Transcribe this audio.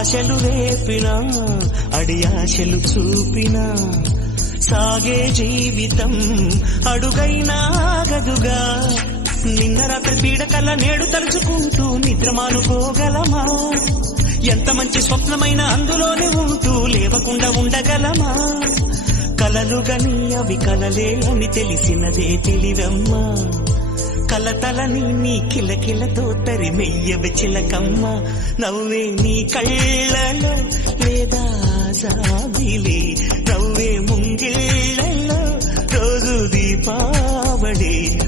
ఆశలు రేపినా అడియాశలు చూపినా సాగే జీవితం అడుగైనా ఆగదుగా. నిన్న రాత్రి పీడకల నేడు తలుచుకుంటూ నిద్రమానుకోగలమా? ఎంత మంచి స్వప్నమైన అందులోనే ఉంటూ లేవకుండా ఉండగలమా? కలలుగని అవి కలలే అని తెలిసినదే తెలివమ్మా. కలతలని నీ కిలకిలతో తరిమెయ్యవి చిలకమ్మ. నవ్వే నీ కళ్ళలో లేదా జాబిలి, నవ్వే ముంగిళ్ళలో రోజు దీపావళి.